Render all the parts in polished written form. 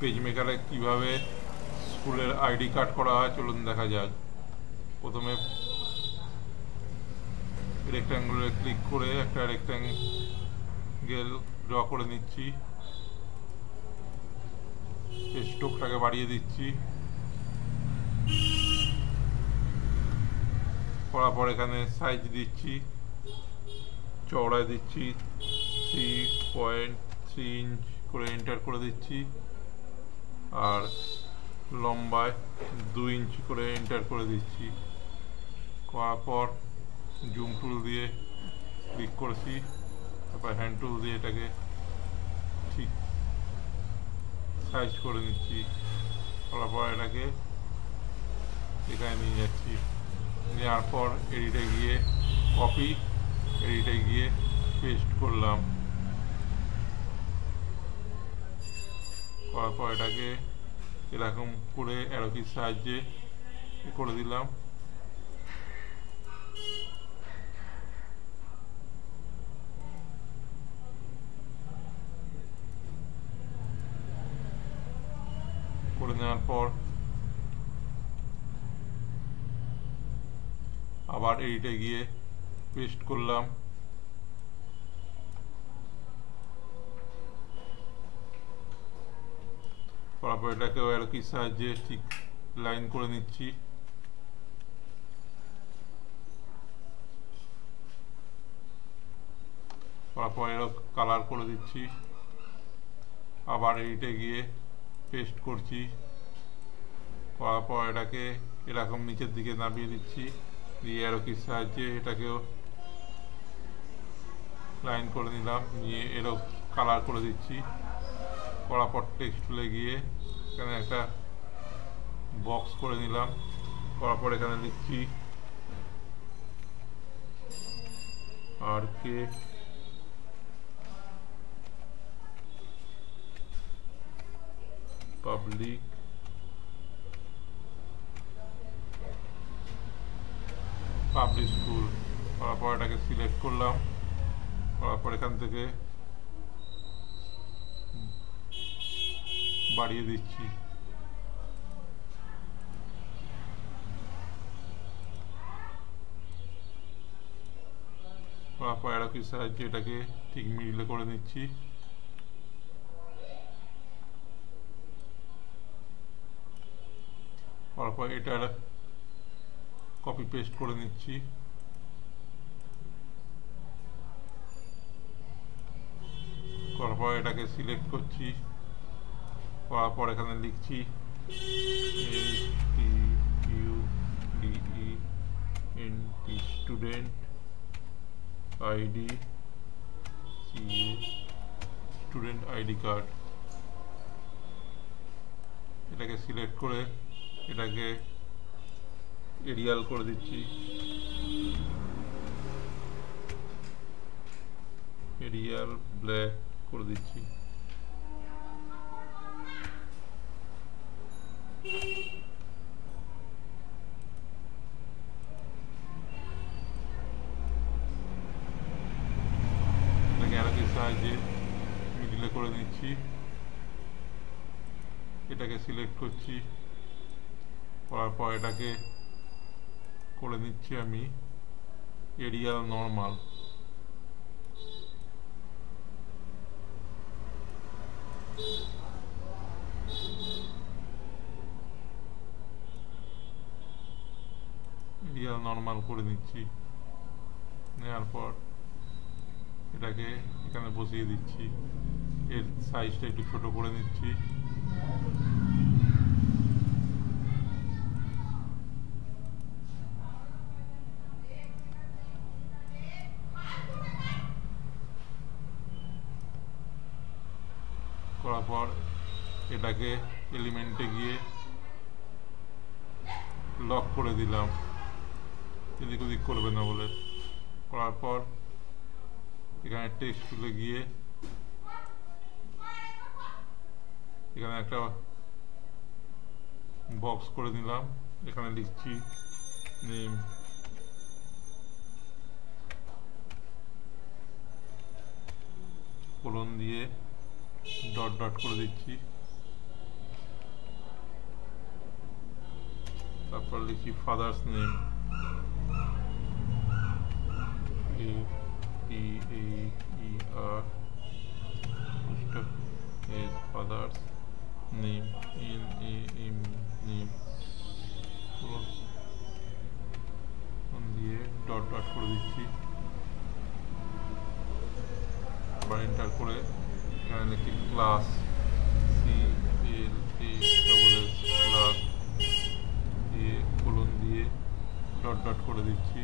Page মেকারে কীভাবে স্কুলের ID card করা হয় চলুন দেখা যাক। প্রথমে রেক্ট্যাঙ্গুলারে ক্লিক করে একটা রেক্ট্যাঙ্গেল ড্র করে নিচ্ছি, স্ট্রোকটাকে বাড়িয়ে দিচ্ছি, করার পর এখানে সাইজ দিচ্ছি, চওড়ায় দিচ্ছি 3.3 ইঞ্চ করে এন্টার করে দিচ্ছি, আর লম্বায় 2 ইঞ্চি করে এন্টার করে দিচ্ছি। করার পর জুম টুল দিয়ে ক্লিক করছি, তারপর হ্যান্ড টুল দিয়ে এটাকে ঠিক সাইজ করে নিচ্ছি। করার পর এটাকে এখানে নিয়ে যাচ্ছি, নেওয়ার পর এডিটে গিয়ে কপি, এডিটে গিয়ে পেস্ট করলাম। করার পর এটাকে এরকম করে অ্যারো কির সাহায্যে করে দিলাম। করে নেওয়ার পর আবার এডিটে গিয়ে পেস্ট করলাম। করার পর এটাকেও অ্যারো কির সাহায্যে ঠিক লাইন করে নিচ্ছি। করার পর এরও কালার করে দিচ্ছি। আবার এডিটে গিয়ে পেস্ট করছি। করার পর এটাকে এরকম নিচের দিকে নামিয়ে দিচ্ছি, দিয়ে অ্যারো কির সাহায্যে এটাকেও লাইন করে নিলাম, নিয়ে এরও কালার করে দিচ্ছি। করার পর টেক্সট টুলে গিয়ে এখানে একটা বক্স করে নিলাম। করার পর এখানে লিখছি RK পাবলিক স্কুল। করার পর এটাকে সিলেক্ট করলাম। করার পর এখান থেকে বাড়িয়ে দিচ্ছি। করার পর অ্যারো কির সাহায্যে এটাকে ঠিক মিডলে করে নিচ্ছি। করার পর এটার কপি পেস্ট করে নিচ্ছি। করার পর এটাকে সিলেক্ট করছি। করার পর এখানে লিখছি student ID student ID card. এটাকে সিলেক্ট করে এটাকে এরিয়াল করে দিচ্ছি, এরিয়াল ব্ল্যাক করে দিচ্ছি। এটাকে আরো কিছু সাহায্যে মিডিলে করে নিচ্ছি। এটাকে সিলেক্ট করছি, করার পর এটাকে করে নিচ্ছি আমি এরিয়াল নর্মাল। এরিয়াল নর্মাল করে নিচ্ছি। নেওয়ার পর এটাকে এখানে বসিয়ে দিচ্ছি। এর সাইজটা একটু ছোট করে নিচ্ছি। করার পর এটাকে এলিমেন্টে গিয়ে লক করে দিলাম, এদিক ওদিক করবে না বলে। করার পর এখানে টেক্সট টুলে গিয়ে এখানে একটা বক্স করে নিলাম। এখানে লিখছি নেম। কোলন দিয়ে ডট ডট করে দিচ্ছি। তারপর লিখি father's name, FATHER is father's name, NAME name, দিয়ে ডট ডট করে দিচ্ছি। আবার এন্টার করে এখানে লিখি ক্লাস, CLASS ক্লাস দিয়ে কোলন দিয়ে ডট ডট করে দিচ্ছি।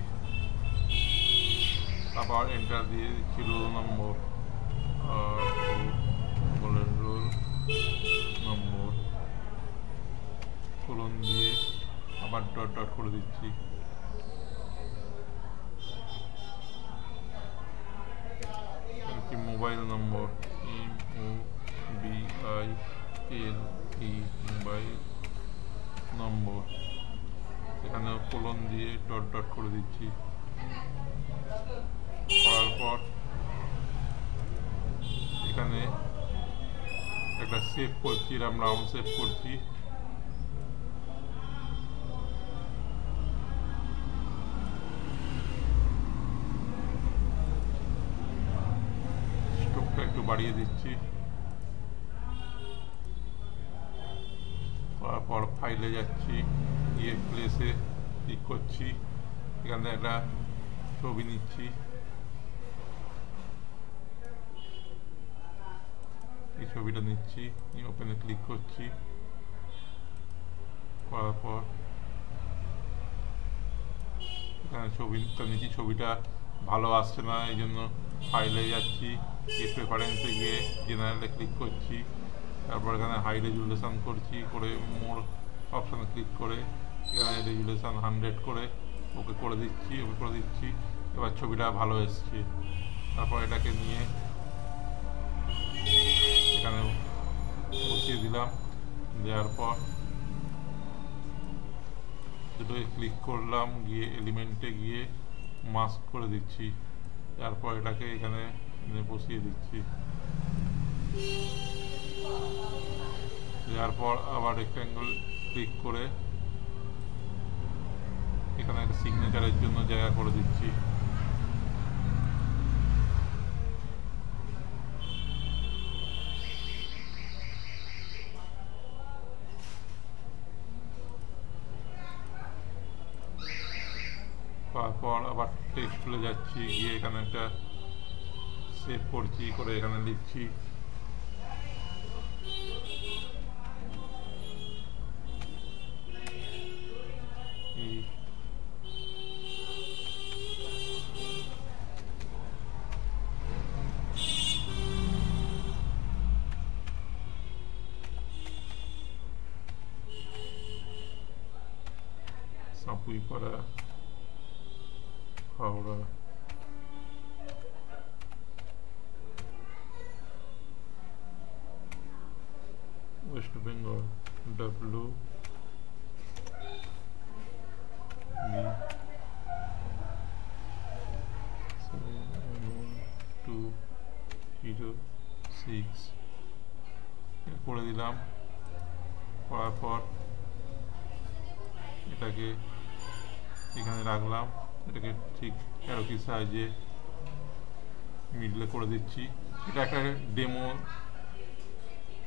আবার এন্টার দিয়ে দিচ্ছি রোল নম্বর, বলেন রোল নম্বর কোলন দিয়ে আবার ডট ডট করে দিচ্ছি। মোবাইল নম্বর, MOBILE মোবাইল নম্বর, এখানে কোলন দিয়ে ডট ডট করে দিচ্ছি। করার পর এখানে একটা সেভ করছি, রাউন্ড সেভ করছি। স্টোকটা একটু বাড়িয়ে দিচ্ছি। তারপর ফাইলে যাচ্ছি, গিয়ে প্লেসে ক্লিক করছি, এখানে একটা ছবি নিচ্ছি, এই ছবিটা নিচ্ছি, ওপেনে ক্লিক করছি। করার পর এখানে ছবিটা নিচ্ছি, ছবিটা ভালো আসছে না, এই জন্য ফাইলে যাচ্ছি, প্রেফারেন্সে গিয়ে জেনারেলে ক্লিক করছি। তারপর এখানে হাই রেজুলেশন করছি, করে মোর অপশানে ক্লিক করে এখানে রেজুলেশন 100 করে ওকে করে দিচ্ছি। এবার ছবিটা ভালো এসছে। তারপর এটাকে নিয়ে এখানে বসিয়ে দিলাম, দেওয়ার পর দুটোই ক্লিক করলাম, গিয়ে এলিমেন্টে গিয়ে মাস্ক করে দিচ্ছি। তারপর এটাকে এখানে বসিয়ে দিচ্ছি। দেওয়ার পর আবার রেক্ট্যাঙ্গেল ক্লিক করে এখানে একটা সিগনেচারের জন্য জায়গা করে দিচ্ছি। তারপর আবার টেক্সট খুলে যাচ্ছি, গিয়ে এখানে একটা সেভ করছি, করে এখানে লিখছি সাপুইপাড়া, হাওড়া, ওয়েস্ট বেঙ্গল, WB71206 করে দিলাম। করার পর এটাকে এখানে রাখলাম, এটাকে ঠিক অ্যারো কি সাইজে মিডলে করে দিচ্ছি। এটা একটা ডেমো,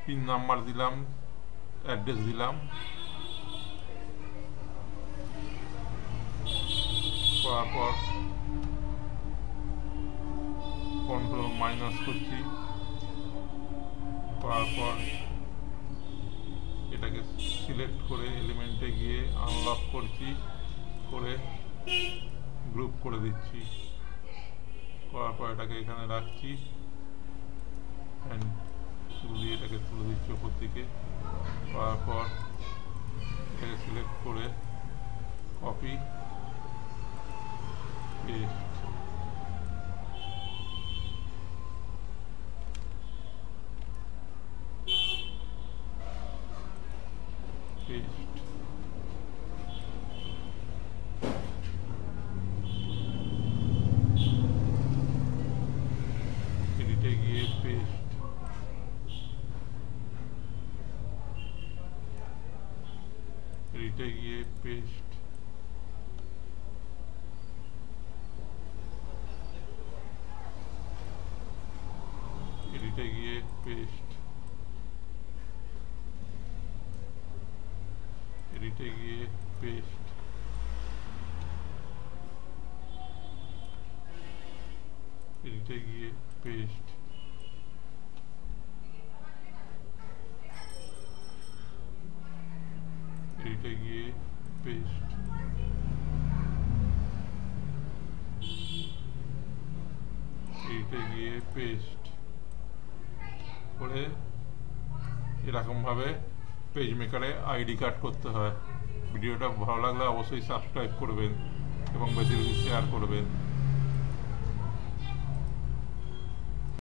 পিন নাম্বার দিলাম, অ্যাড্রেস দিলাম। করার পর কন্ট্রোল মাইনাস করছি। করার পর এটাকে সিলেক্ট করে এলিমেন্টে গিয়ে আনলক করছি, করে গ্রুপ করে দিচ্ছি। করার পর এটাকে এখানে রাখছি, দিয়ে এটাকে তুলে দিচ্ছি ওপর দিকে। করার পর এটাকে সিলেক্ট করে কপি পেস্ট, এডিটে গিয়ে পেস্ট, এডিট এডিটে গিয়ে পেস্ট, এডিটে গিয়ে পেস্ট, এডিটে গিয়ে পেস্ট, এডিটে গিয়ে পেস্ট, এডিটে গিয়ে পেস্ট, এডিটে গিয়ে পেস্ট করে এরকমভাবে পেজ মেকারে আইডি কার্ড করতে হয়। ভিডিওটা ভালো লাগলে অবশ্যই সাবস্ক্রাইব করবেন এবং বেশি বেশি শেয়ার করবেন।